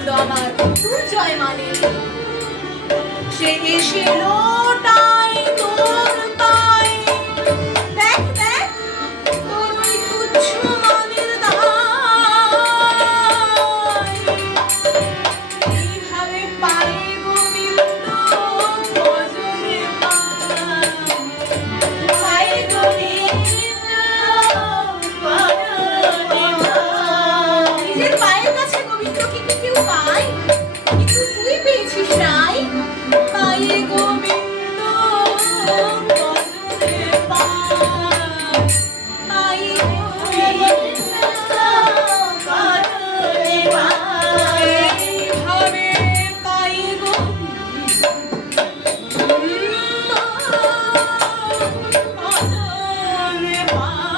গোবিন্দ আমার তুই জয় মানে সে এসে লোটাই তোর পায় দেখ দেখ তোর ওই তুচ্ছ মনের দায় এইভাবে পায়ে গোবিন্দ ভজনে পায় গোবিন্দ নিজের পায়ের কাছে গোবিন্দকে কি কেউ পায় কিন্তু তুই পেয়েছিস নাই পায়ে গোবিন্দ ভজনে পায়ে গোবিন্দ ভজনে এইভাবে পায়ে গোবিন্দ ভজনে পায়ে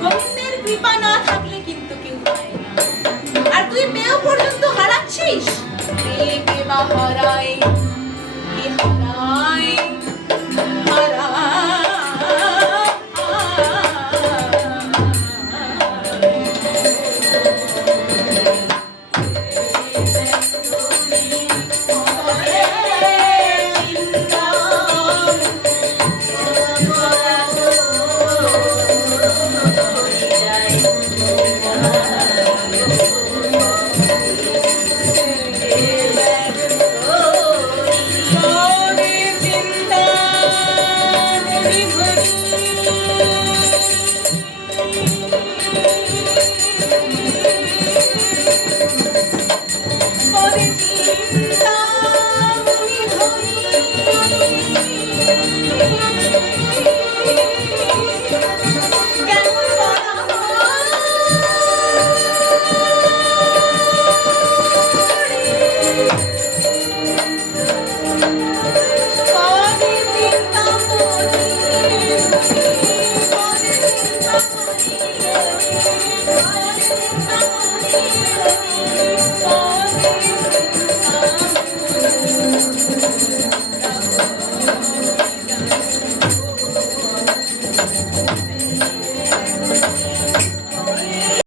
গোবিন্দের কৃপা না থাকলে কিন্তু কেউ পায় না আর তুই পেয়েও পর্যন্ত হারাচ্ছিস কে বা হারায় কে হারায় Oh